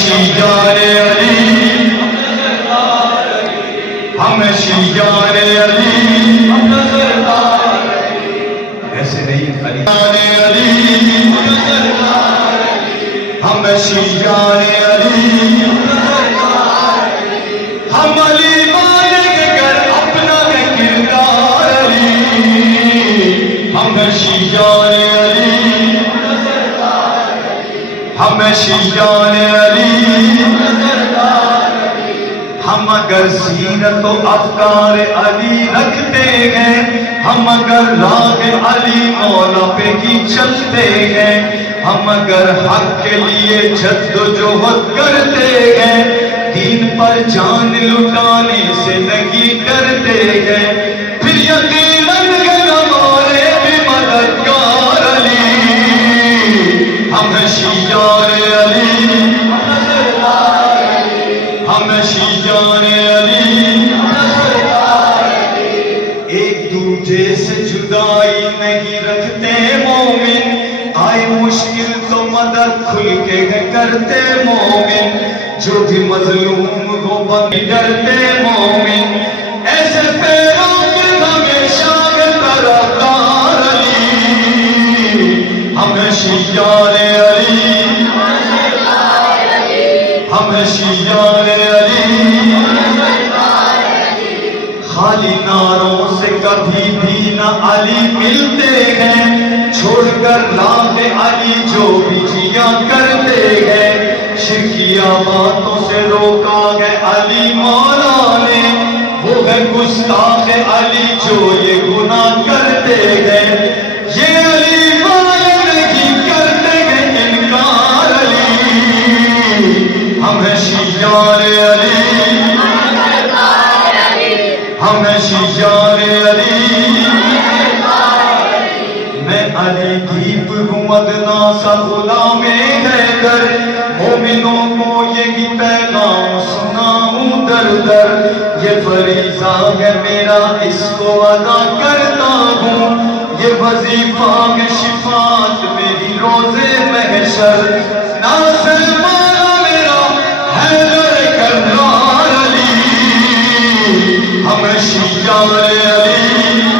شیار علی ہم شیار علی۔ ایسے نہیں علی علی۔ ہم شیار علی۔ ہم علی مالک کر اپنا کردار علی۔ ہم شیار علی ہم علی۔ ہم اگر سیرت و افکار علی رکھتے ہیں، ہم اگر راگ علی مولا پہ کی چلتے ہیں، ہم اگر حق کے لیے جد و جہد کرتے ہیں، دین پر جان لٹا ایک سے جدائی نہیں رکھتے مومن، آئے مشکل تو مدد کھل کے کرتے مومن۔ جو بھی مظلوم وہ بند ڈرتے مومن۔ ایسے پیروں کے ہمیشہ طرفدار علی۔ ہم شیار علی۔ ہم شیار خالی ناروں سے کبھی بھی نہ علی ملتے ہیں۔ چھوڑ کر راہ علی جو بھی کرتے ہیں۔ شرکیہ باتوں سے روکا ہے علی مولا نے۔ وہ ہے گستاخ علی جو یہ گناہ کرتے ہیں۔ یہ علی مایا نہیں کرتے ہیں انکار علی۔ ہم ہم شیار علی. میں علی دیپ ہوں ادنا سا غلام ہے در مومنوں کو یہی پیغام سناؤں در در. یہ فریضہ ہے میرا، اس کو ادا کرتا ہوں. یہ وظیفہ ہے شفاعت میری روزے محشر. ہم شیار